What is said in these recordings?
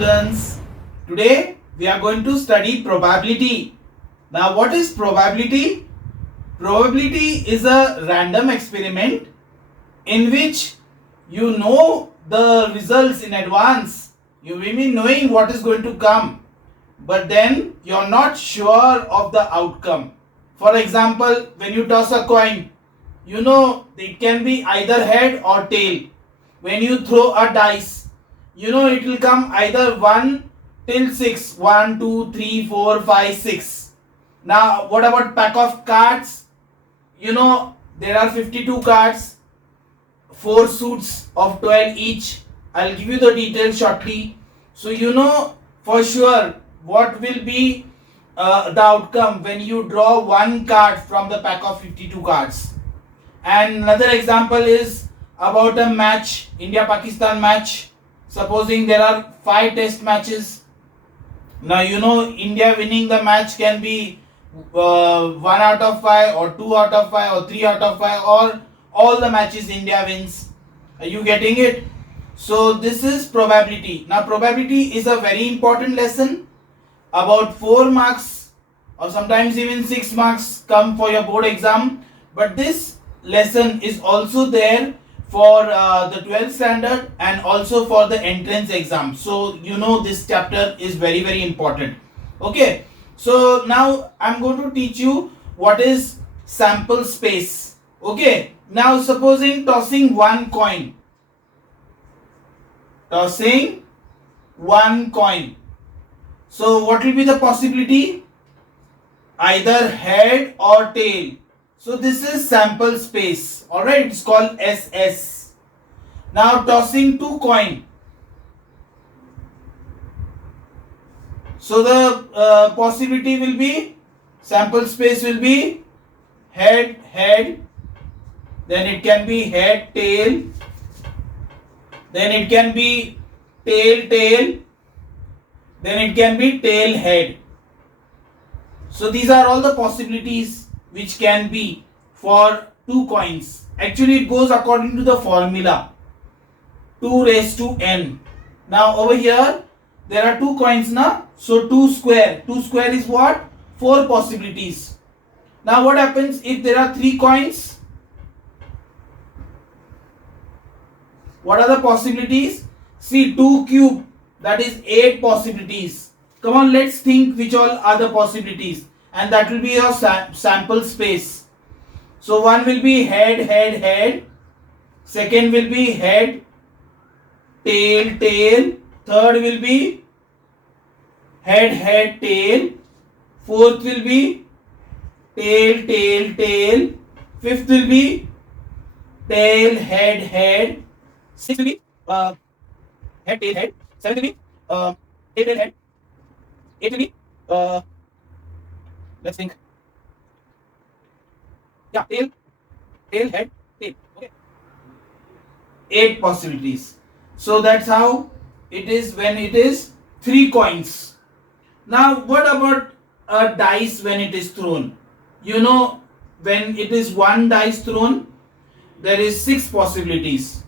students. Today we are going to study probability. Now what is probability? Probability is a random experiment in which you know the results in advance. You will be knowing what is going to come, but then you are not sure of the outcome. For example, when you toss a coin, you know it can be either head or tail. When you throw a dice, you know it will come either 1 till 6. 1, 2, 3, 4, 5, 6. Now what about pack of cards? You know there are 52 cards, 4 suits of 12 each. I'll give you the details shortly. So you know for sure what will be the outcome when you draw one card from the pack of 52 cards. And another example is about a match, India-Pakistan match. Supposing there are 5 test matches. Now you know India winning the match can be 1 out of 5 or 2 out of 5 or 3 out of 5 or all the matches India wins. Are you getting it? So this is probability. Now probability is a very important lesson. About 4 marks or sometimes even 6 marks come for your board exam. But this lesson is also there for the 12th standard and also for the entrance exam. So you know this chapter is very important. Okay, so now I'm going to teach you what is sample space. Okay, now supposing tossing one coin. Tossing one coin. So what will be the possibility? Either head or tail. So this is sample space. Alright, it's called SS. Now tossing two coin. So the possibility will be, sample space will be head, head. Then it can be head, tail. Then it can be tail, tail. Then it can be tail, head. So these are all the possibilities which can be for two coins. Actually it goes according to the formula 2 raised to n. Now over here there are two coins now. So 2 square. 2 square is what? 4 possibilities. Now what happens if there are 3 coins? What are the possibilities? See, 2 cube, that is 8 possibilities. Come on, let's think which all are the possibilities, and that will be your sample space. So one will be head, head, head. Second will be head, tail, tail. Third will be head, head, tail. Fourth will be tail, tail, tail. Fifth will be tail, head, head. Sixth will be head, tail, head. Seventh will be tail, tail, head. Eighth will be let's think. Yeah, tail, tail, head, tail. Okay. 8 possibilities. So that's how it is when it is 3 coins. Now what about a dice when it is thrown? You know, when it is one dice thrown, there is 6 possibilities.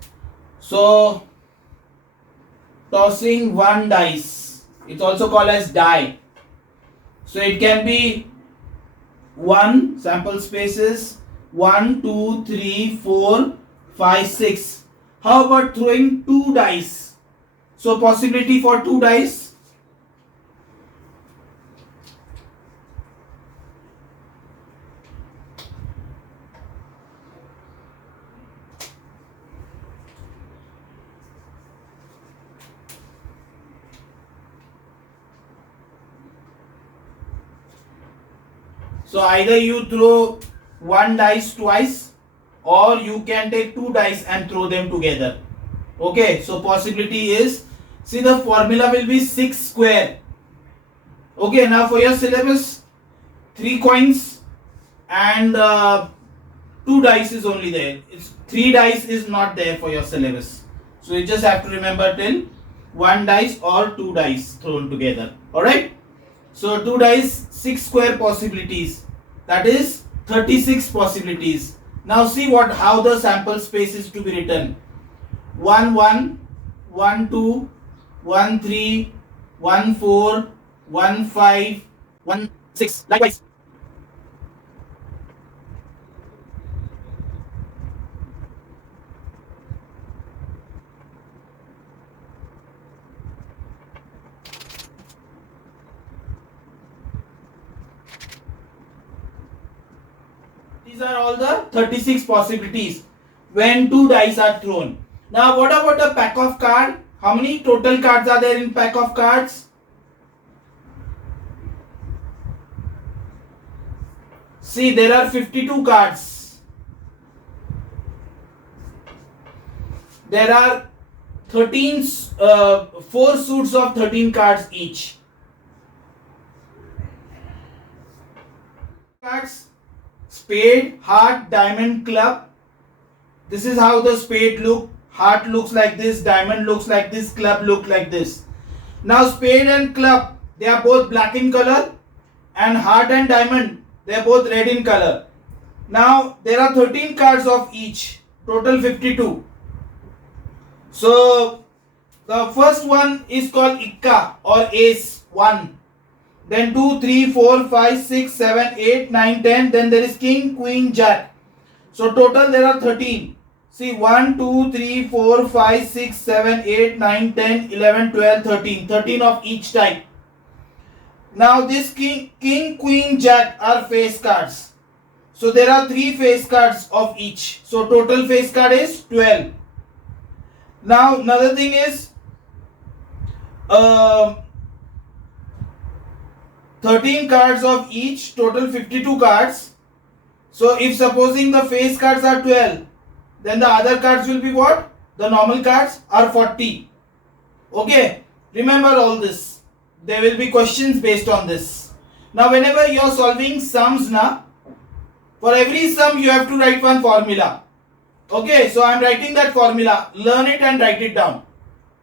So tossing one dice, it's also called as die. So it can be 1, sample spaces 1, 2, 3, 4, 5, 6. How about throwing 2 dice? So possibility for 2 dice. So either you throw 1 dice twice or you can take 2 dice and throw them together. Okay, so possibility is, see the formula will be 6 square. Okay, now for your syllabus, 3 coins and 2 dice is only there. It's 3 dice is not there for your syllabus. So you just have to remember till 1 dice or 2 dice thrown together. Alright. So 2 dice, 6 square possibilities. That is 36 possibilities. Now see how the sample space is to be written. 1, 1, 1, 2, 1, 3, 1 4, 1 5, 1 6. Likewise. These are all the 36 possibilities when two dice are thrown. Now what about a pack of cards? How many total cards are there in pack of cards? See, there are 52 cards. There are 4 suits of 13 cards each. Cards: spade, heart, diamond, club. This is how the spade look. Heart looks like this, diamond looks like this, club look like this. Now spade and club, they are both black in color, and heart and diamond, they are both red in color. Now there are 13 cards of each, total 52. So the first one is called Ikka or ace 1. Then 2, 3, 4, 5, 6, 7, 8, 9, 10. Then there is king, queen, jack. So total there are 13. See, 1, 2, 3, 4, 5, 6, 7, 8, 9, 10, 11, 12, 13. 13 of each type. Now this king, queen, jack are face cards. So there are 3 face cards of each. So total face card is 12. Now another thing is 13 cards of each, total 52 cards. So if supposing the face cards are 12, then the other cards will be what? The normal cards are 40. Okay, remember all this. There will be questions based on this. Now whenever you are solving sums, for every sum you have to write one formula. Okay, so I am writing that formula. Learn it and write it down.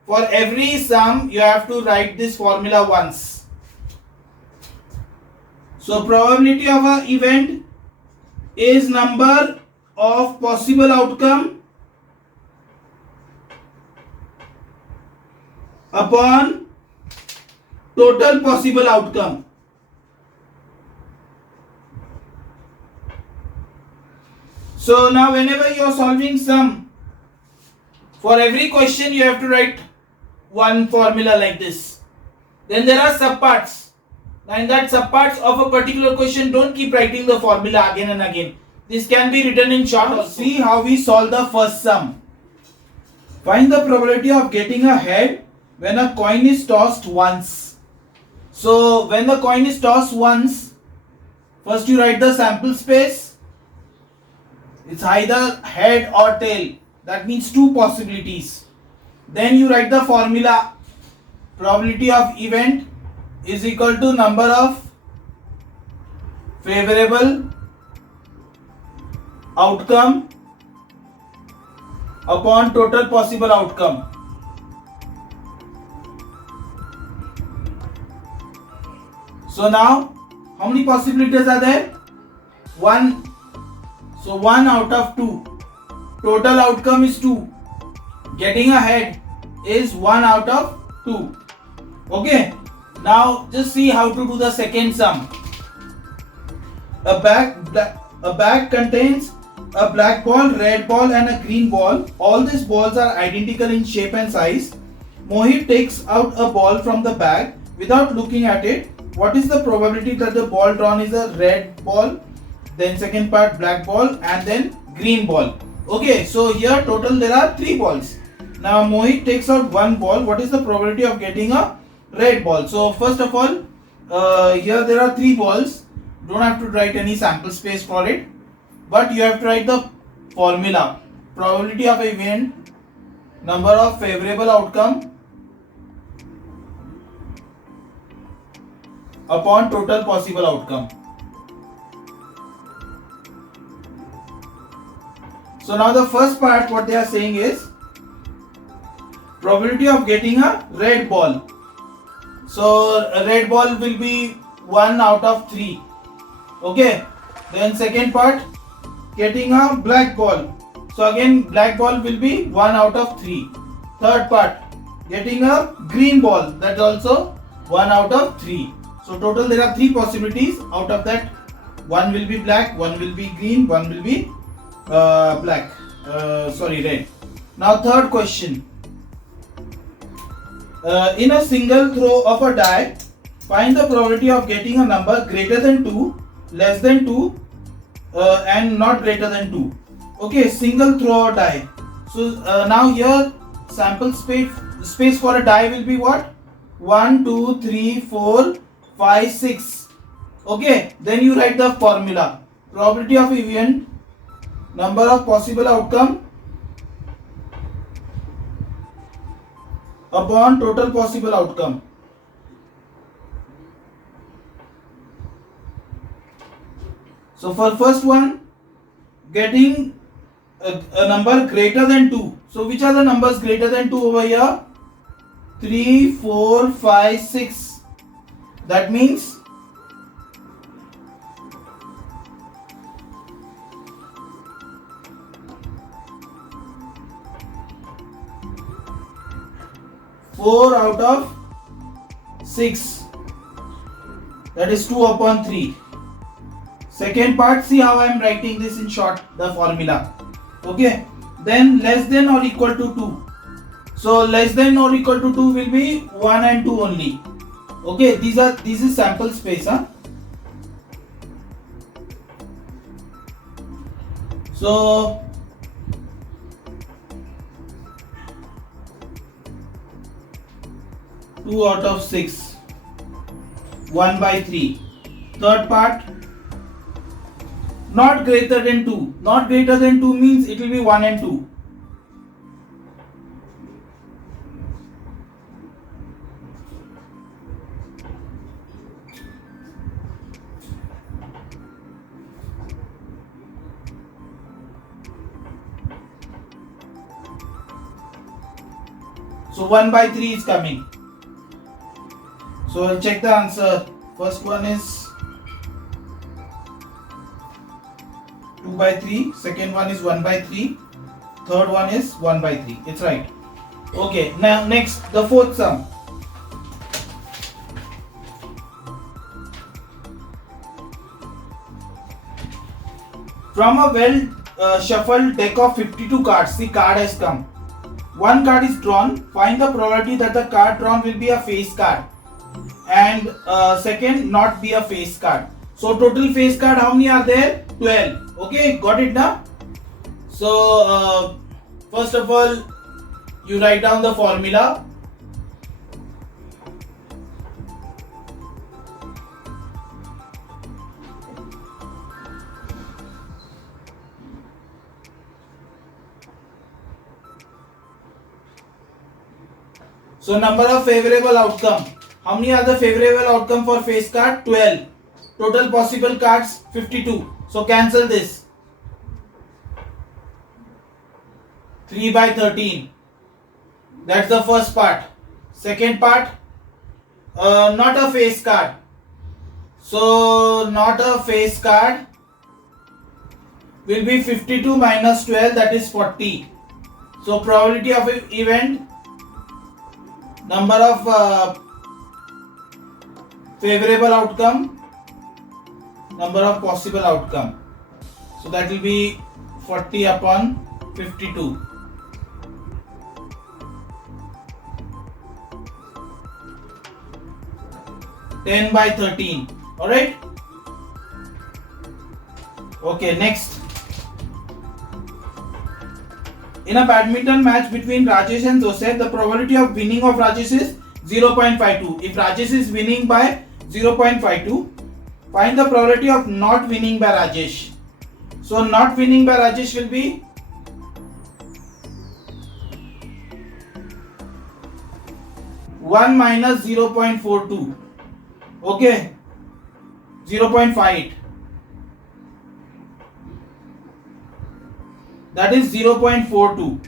For every sum you have to write this formula once. So probability of an event is number of possible outcome upon total possible outcome. So now whenever you are solving sum, for every question you have to write one formula like this. Then there are subparts. Now in that subparts of a particular question, don't keep writing the formula again and again. This can be written in short also. See how we solve the first sum. Find the probability of getting a head when a coin is tossed once. So when the coin is tossed once, first you write the sample space. It's either head or tail. That means 2 possibilities. Then you write the formula. Probability of event is equal to number of favorable outcome upon total possible outcome. So now, how many possibilities are there? 1. So 1 out of 2. Total outcome is 2. Getting ahead is 1 out of 2. Okay. Now just see how to do the second sum. A bag contains a black ball, red ball and a green ball. All these balls are identical in shape and size. Mohit takes out a ball from the bag without looking at it. What is the probability that the ball drawn is a red ball, then second part black ball and then green ball? Okay, so here total there are 3 balls. Now Mohit takes out one ball. What is the probability of getting a red ball? So first of all, here there are 3 balls. Don't have to write any sample space for it, but you have to write the formula. Probability of event, number of favorable outcome upon total possible outcome. So now the first part, what they are saying is probability of getting a red ball. So a red ball will be 1 out of 3. Okay. Then second part, getting a black ball. So again black ball will be 1 out of 3. Third part, getting a green ball. That also 1 out of 3. So total there are 3 possibilities. Out of that, one will be black, one will be green, one will be red. Now third question. In a single throw of a die, find the probability of getting a number greater than 2, less than 2, and not greater than 2. Okay, single throw a die. So now here sample space for a die will be what? 1, 2, 3, 4, 5, 6. Okay, then you write the formula. Probability of event, number of possible outcome upon total possible outcome. So for first one, getting a number greater than 2. So which are the numbers greater than 2 over here? 3, 4, 5, 6. That means four out of 6. That is 2 upon 3. Second part, see how I am writing this in short, the formula. Okay, then less than or equal to 2. So less than or equal to 2 will be 1 and 2 only. Okay, this is sample space. So two out of 6, 1 by 3. Third part, not greater than 2. Not greater than 2 means it will be 1 and 2. So 1 by 3 is coming. So I'll check the answer. First one is 2 by 3. Second one is 1 by 3. Third one is 1 by 3. It's right. Okay. Now next, the fourth sum. From a well shuffled deck of 52 cards, the card has come. One card is drawn. Find the probability that the card drawn will be a face card, and second, not be a face card. So total face card, how many are there? 12. Okay, got it now? So first of all, you write down the formula. So number of favorable outcome. How many are the favorable outcome for face card? 12. Total possible cards 52. So cancel this. 3 by 13. That's the first part. Second part, not a face card. So not a face card will be 52 minus 12, that is 40. So probability of event, number of favorable outcome, number of possible outcome. So that will be 40 upon 52. (10 by 13). Alright? Okay, next. In a badminton match between Rajesh and Joseph, the probability of winning of Rajesh is 0.52. If Rajesh is winning by 0.52, find the probability of not winning by Rajesh. So not winning by Rajesh will be (1 minus 0.42). Okay, 0.58. That is 0.42.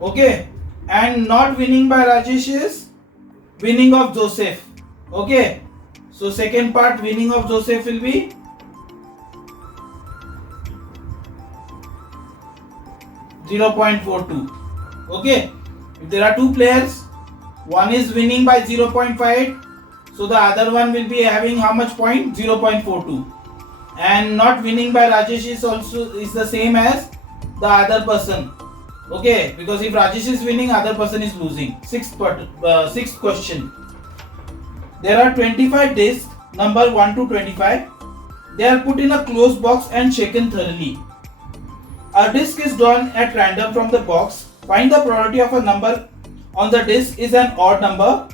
Okay, and not winning by Rajesh is winning of Joseph. Okay, so second part, winning of Joseph will be (0.42). Okay, if there are two players One is winning by 0.5, so the other one will be having how much point? 0.42. And not winning by Rajesh is also is the same as the other person. Okay, because if Rajesh is winning, other person is losing. Sixth question. There are 25 discs, number 1 to 25. They are put in a closed box and shaken thoroughly. A disc is drawn at random from the box. Find the probability of a number on the disc is an odd number,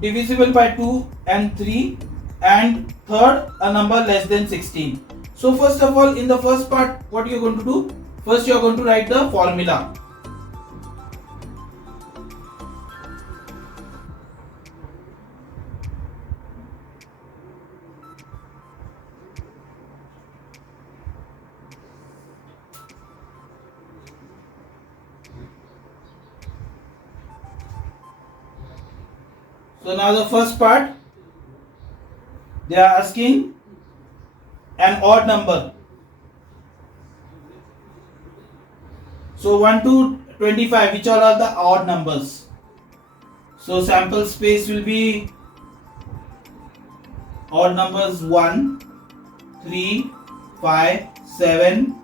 divisible by 2 and 3, and third, a number less than 16. So first of all, in the first part, what you are going to do? First you are going to write the formula. So now the first part, they are asking an odd number. So 1 to 25, which all are the odd numbers? So sample space will be odd numbers 1, 3, 5, 7,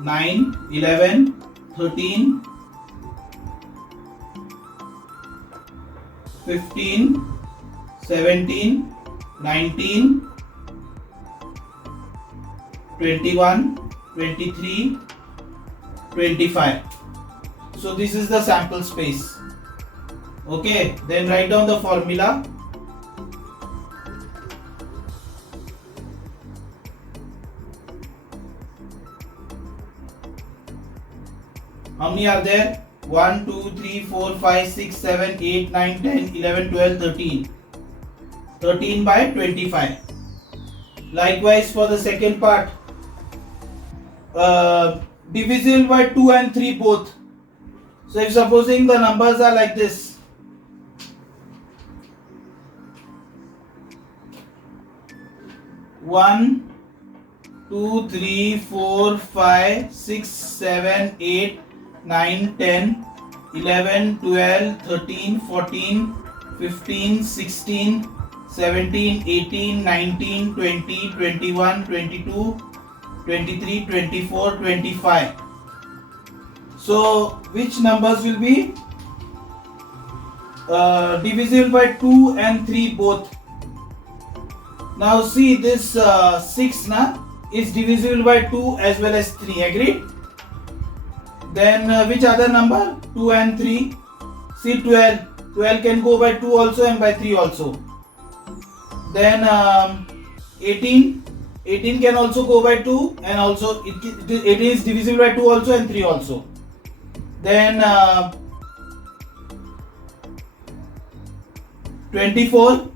9, 11, 13, 15, 17, 19, 21, 23, 25. So this is the sample space. Okay, then write down the formula. How many are there? 1, 2, 3, 4, 5, 6, 7, 8, 9, 10, 11, 12, 13. 13 by 25. Likewise for the second part, divisible by 2 and 3 both. So if supposing the numbers are like this, one, 2, 3, 4, 5, 6, 7, 8, 9, 10, 11, 12, 13, 14, 15, 16, 17, 18, 19, 20, 21, 22, 23, 24, 25. So which numbers will be divisible by 2 and 3 both? Now see this 6 is divisible by 2 as well as 3, agreed? Then which other number? 2 and 3. See 12. 12 can go by 2 also and by 3 also. Then 18. 18 can also go by 2 and also 18 is divisible by 2 also and 3 also. Then 24.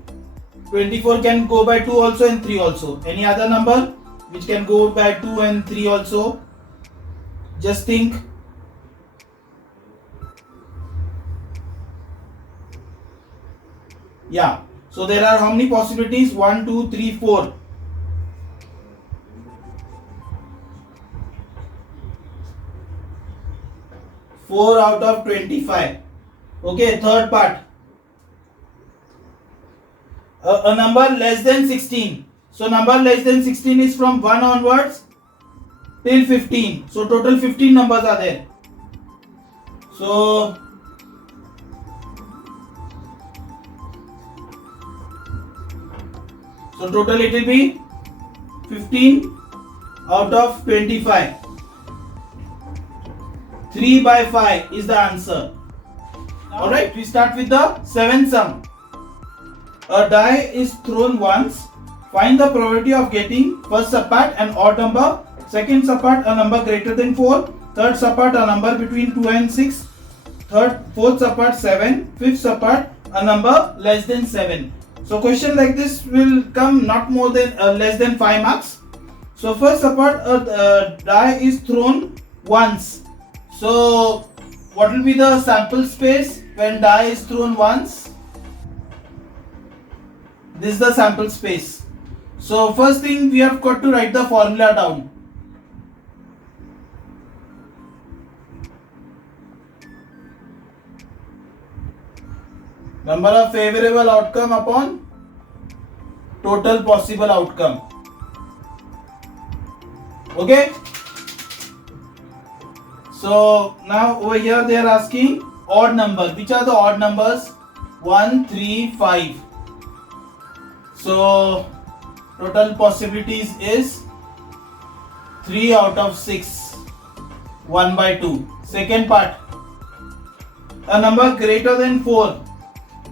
24 can go by 2 also and 3 also. Any other number which can go by 2 and 3 also? Just think. Yeah. So there are how many possibilities? 1, 2, 3, 4. 4 out of 25. Okay, third part. A number less than 16. So number less than 16 is from 1 onwards till 15. So total 15 numbers are there. So total it will be 15 out of 25. 3 by 5 is the answer. Alright, we start with the 7th sum. A die is thrown once. Find the probability of getting first subpart an odd number, second subpart a number greater than 4, third subpart a number between 2 and 6, fourth subpart 7, fifth subpart a number less than 7. So question like this will come not more than less than 5 marks. So first subpart a die is thrown once. So what will be the sample space when die is thrown once? This is the sample space. So first thing we have got to write the formula down. Number of favorable outcome upon total possible outcome. Okay. So now over here they are asking odd number. Which are the odd numbers? 1, 3, 5. So total possibilities is 3 out of 6. 1 by 2. Second part. A number greater than 4.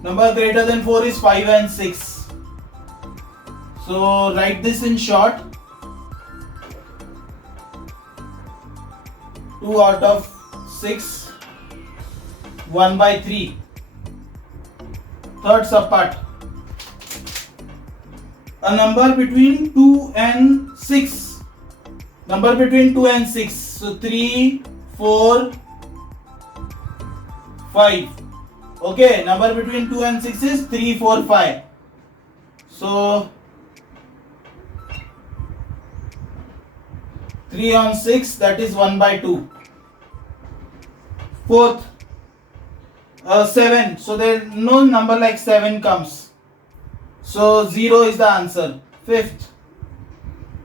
Number greater than 4 is 5 and 6. So write this in short. 2 out of 6. 1 by 3. Third subpart. A number between 2 and 6. Number between 2 and 6. So 3, 4, 5. Okay, number between 2 and 6 is 3, 4, 5. So 3 on 6, that is 1 by 2. Fourth, 7. So there no number like 7 comes. So 0 is the answer. Fifth,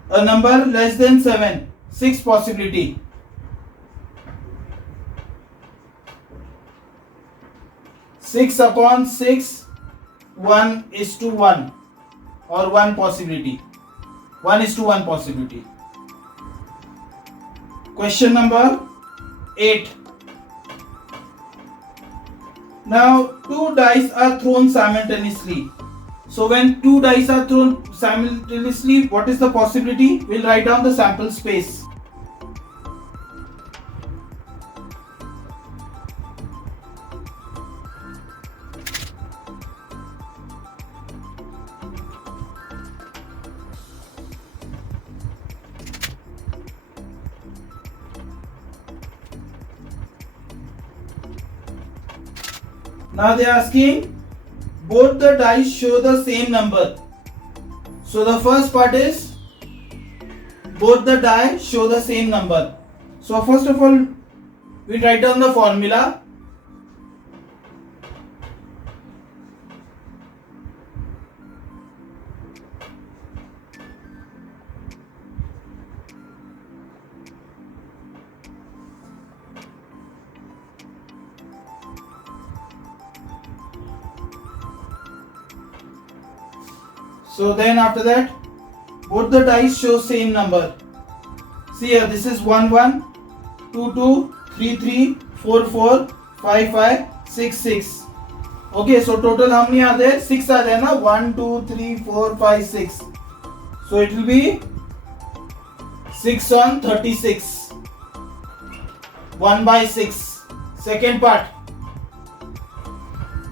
a number less than 7. 6 possibility. Six upon 6, 1 is to 1 or 1 possibility. 1 is to 1 possibility. Question number 8. Now 2 dice are thrown simultaneously. So when 2 dice are thrown simultaneously, what is the possibility? We'll write down the sample space. Now they are asking both the dice show the same number. So the first part is both the die show the same number. So first of all we write down the formula. So then after that, both the dice show same number. See here, this is 1, 1, 2, 2, 3, 3, 4, 4, 5, 5, 6, 6. Okay, so total how many are there? 6 are there, na? 1, 2, 3, 4, 5, 6. So it will be 6 on 36. 1 by 6. Second part.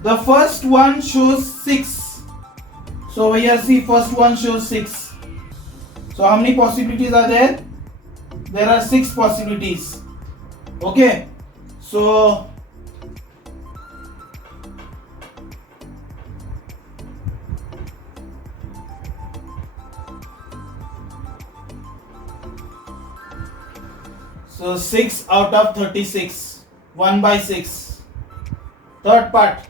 The first one shows 6. So over here see, first one shows 6. So how many possibilities are there? There are 6 possibilities. Okay. So so 6 out of 36. 1 by 6. Third part.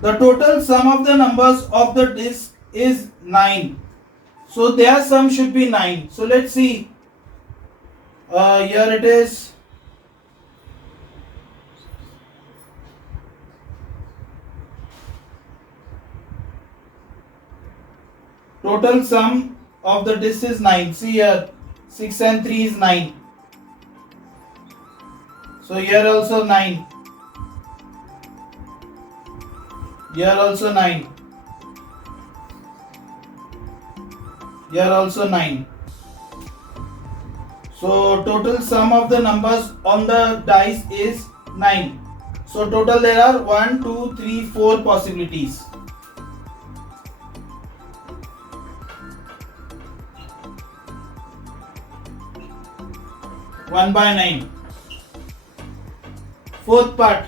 The total sum of the numbers of the disk is 9. So their sum should be 9. So let's see. Here it is. Total sum of the disk is 9. See here. 6 and 3 is 9. So here also 9. Here also 9. Here also 9. So total sum of the numbers on the dice is 9. So total there are 1, 2, 3, 4 possibilities. One by 9. Fourth part.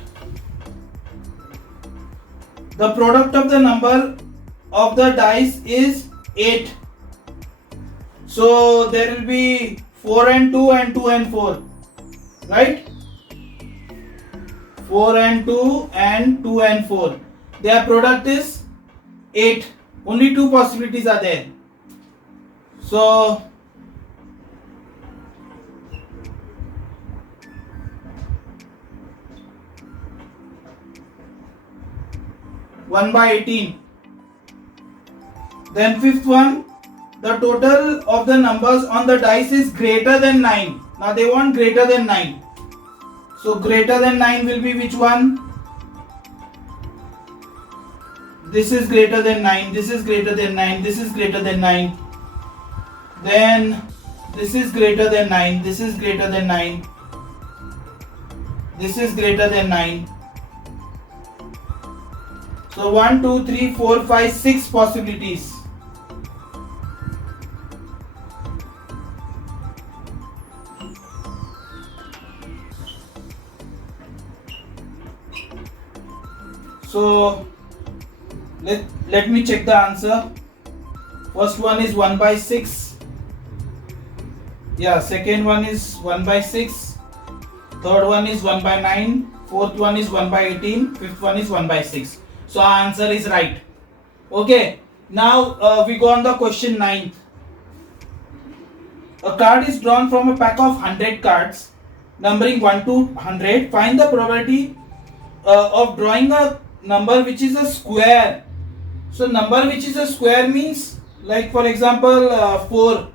The product of the number of the dice is 8. So there will be 4 and 2 and 2 and 4. Right? 4 and 2 and 2 and 4. Their product is 8. Only 2 possibilities are there. So 1 by 18. Then fifth one, the total of the numbers on the dice is greater than 9. Now they want greater than 9. So greater than 9 will be which one? This is greater than 9, this is greater than 9, this is greater than 9. Then this is greater than 9, this is greater than 9. This is greater than 9. So 1, 2, 3, 4, 5, 6 possibilities. So let me check the answer. First one is 1 by 6. Yeah, second one is 1 by 6. Third one is 1 by 9. Fourth one is 1 by 18. Fifth one is 1 by 6. So our answer is right. Okay. Now we go on the question 9. A card is drawn from a pack of 100 cards numbering 1 to 100. Find the probability of drawing a number which is a square. So number which is a square means, like for example 4.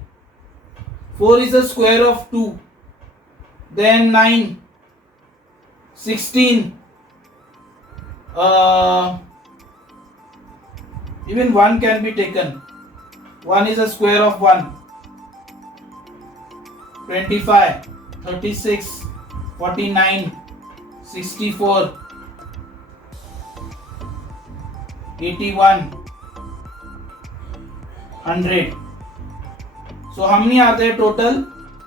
4 is a square of 2. Then 9, 16, even 1 can be taken. 1 is a square of 1. 25, 36, 49, 64, 81, 100. So how many are there total?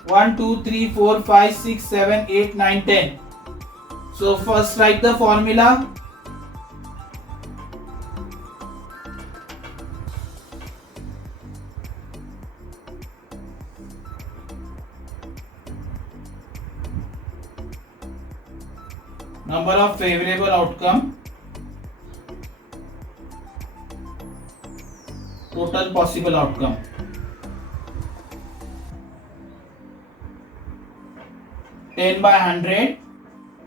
1, 2, 3, 4, 5, 6, 7, 8, 9, 10. So first write the formula. Number of favorable outcome, total possible outcome. Ten by 100,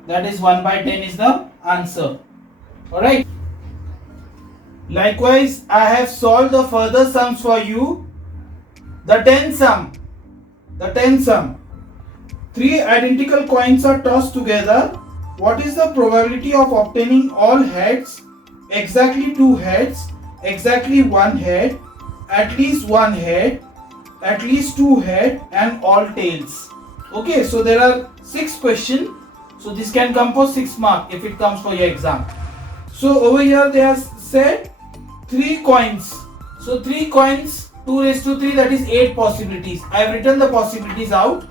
that is 1 by 10 is the answer. Alright. Likewise, I have solved the further sums for you. The 10 sum. The 10 sum. 3 identical coins are tossed together. What is the probability of obtaining all heads, exactly 2 heads, exactly 1 head, at least 1 head, at least 2 head, and all tails? Okay, so there are 6 questions. So this can come for 6 marks if it comes for your exam. So over here they have said 3 coins. So 3 coins, 2 raised to 3, that is 8 possibilities. I have written the possibilities out.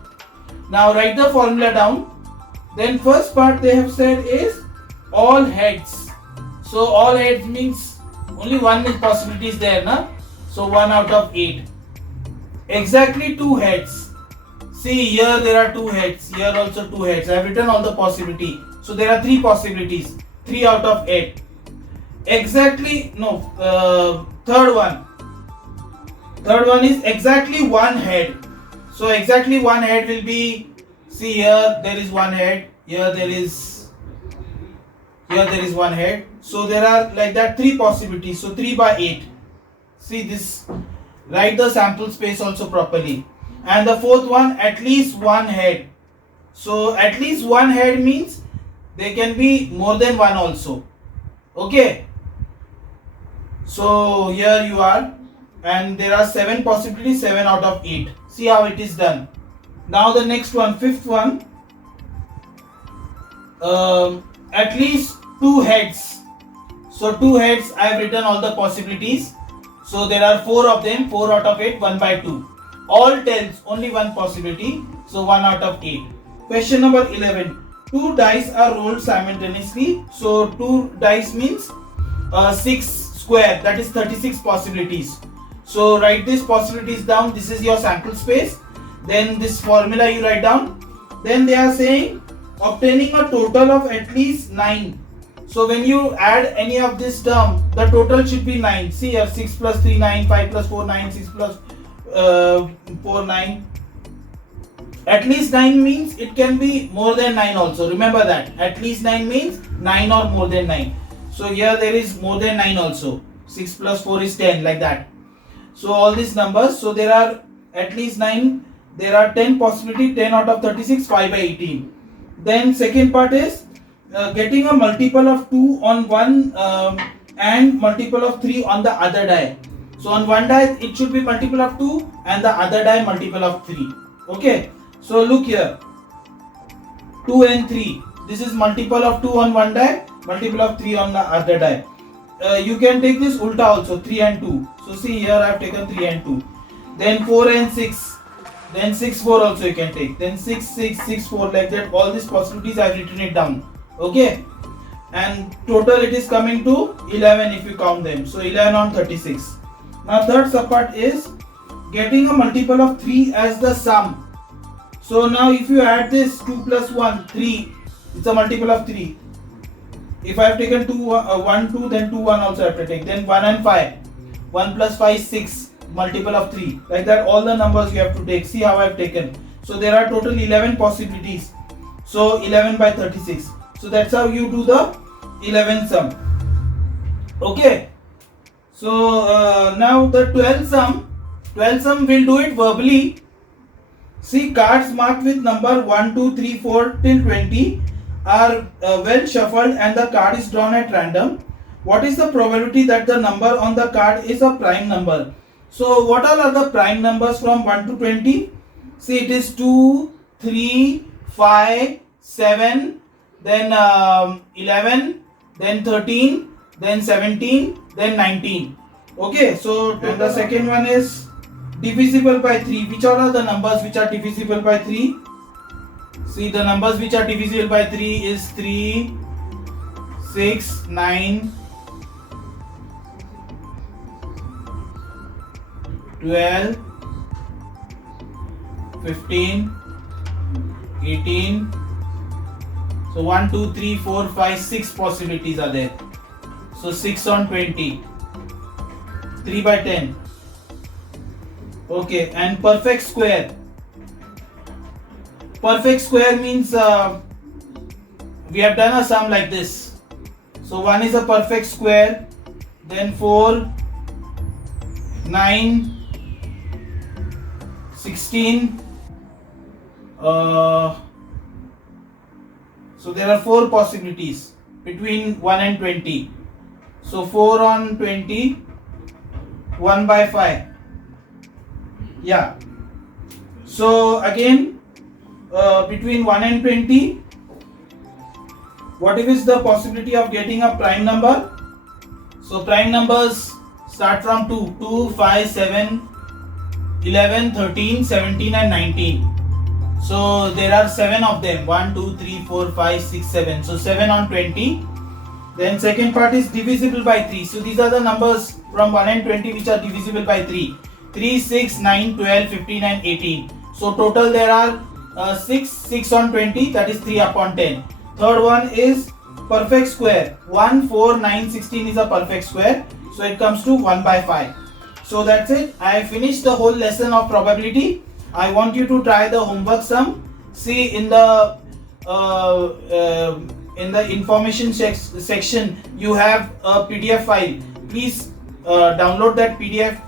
Now write the formula down. Then first part they have said is all heads. So all heads means only one possibility is there, na? So 1 out of 8. Exactly 2 heads. See here there are 2 heads. Here also 2 heads. I have written all the possibility. So there are 3 possibilities. 3 out of 8. Exactly third one. Third one is exactly 1 head. So exactly 1 head will be, see here there is 1 head, here there is 1 head. So there are like that 3 possibilities. So 3 by 8. See this, write the sample space also properly. And the fourth one, at least 1 head. So at least 1 head means there can be more than 1 also. Okay. So here you are, and there are 7 possibilities, 7 out of 8. See how it is done. Now the next one, fifth one, at least 2 heads. So 2 heads, I have written all the possibilities. So there are 4 of them, 4 out of 8, 1 by 2. All tails, only 1 possibility. So 1 out of 8. Question number 11. 2 dice are rolled simultaneously. So 2 dice means 6 square, that is 36 possibilities. So write these possibilities down. This is your sample space. Then this formula you write down. Then they are saying obtaining a total of at least 9. So when you add any of this term, the total should be 9. See here, 6 plus 3 9, 5 plus 4 9, 6 plus 4 9. At least 9 means it can be more than 9 also. Remember that. At least 9 means 9 or more than 9. So here there is more than 9 also. 6 plus 4 is 10, like that. So all these numbers, so there are at least 9. There are 10 possibility, 10 out of 36, 5 by 18. Then second part is getting a multiple of 2 on one and multiple of 3 on the other die. So on one die it should be multiple of 2 and the other die multiple of 3. Okay. So look here, 2 and 3. This is multiple of 2 on one die, multiple of 3 on the other die. You can take this ulta also, 3 and 2. So see here I have taken 3 and 2. Then 4 and 6. Then 6, 4 also you can take. Then 6, 6, 6, 4, like that. All these possibilities I have written it down. Okay. And total it is coming to 11 if you count them. So 11 on 36. Now third subpart is getting a multiple of 3 as the sum. So now if you add this 2 plus 1, 3, it's a multiple of 3. If I have taken 2, 1, 2, then 2, 1 also I have to take. Then 1 and 5. 1 plus 5, 6, multiple of 3. Like that all the numbers you have to take. See how I have taken. So there are total 11 possibilities. So 11 by 36. So that's how you do the 11 sum. Okay. So now the 12 sum. 12 sum we'll do it verbally. See, cards marked with number 1, 2, 3, 4 till 20 are well shuffled and the card is drawn at random. What is the probability that the number on the card is a prime number? So what all are the prime numbers from 1 to 20? See, it is 2, 3, 5, 7, then 11, then 13, then 17, then 19. Okay, so and the second one is divisible by 3. Which all are the numbers which are divisible by 3? See, the numbers which are divisible by 3 is 3, 6, 9, 12, 15, 18. So 1, 2, 3, 4, 5, 6 possibilities are there. So 6 on 20, 3 by 10. Okay, and perfect square. Perfect square means we have done a sum like this. So 1 is a perfect square, then 4, 9, 16. So there are 4 possibilities between 1 and 20. So 4 on 20, 1 by 5. Yeah. So again, between 1 and 20, what is the possibility of getting a prime number? So prime numbers start from 2, 2, 5, 7, 11, 13, 17 and 19. So there are 7 of them. 1, 2, 3, 4, 5, 6, 7. So 7 on 20. Then second part is divisible by 3. So these are the numbers from 1 and 20 which are divisible by 3. 3, 6, 9, 12, 15 and 18. So total there are 6 on 20, that is 3 upon 10. Third one is perfect square. 1, 4, 9, 16 is a perfect square. So it comes to 1 by 5. So that's it. I finished the whole lesson of probability. I want you to try the homework sum. See in the information section you have a PDF file. Please download that PDF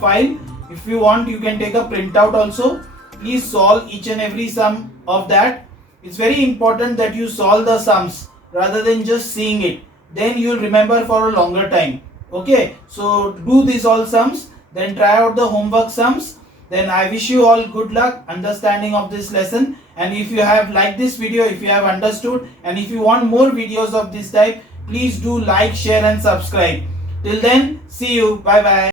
file. If you want, you can take a printout also. Please solve each and every sum of that. It's very important that you solve the sums rather than just seeing it. Then you'll remember for a longer time. Okay, so do these all sums, then try out the homework sums. Then I wish you all good luck, understanding of this lesson. And if you have liked this video, if you have understood, and if you want more videos of this type, please do like, share and subscribe. Till then, see you. Bye bye.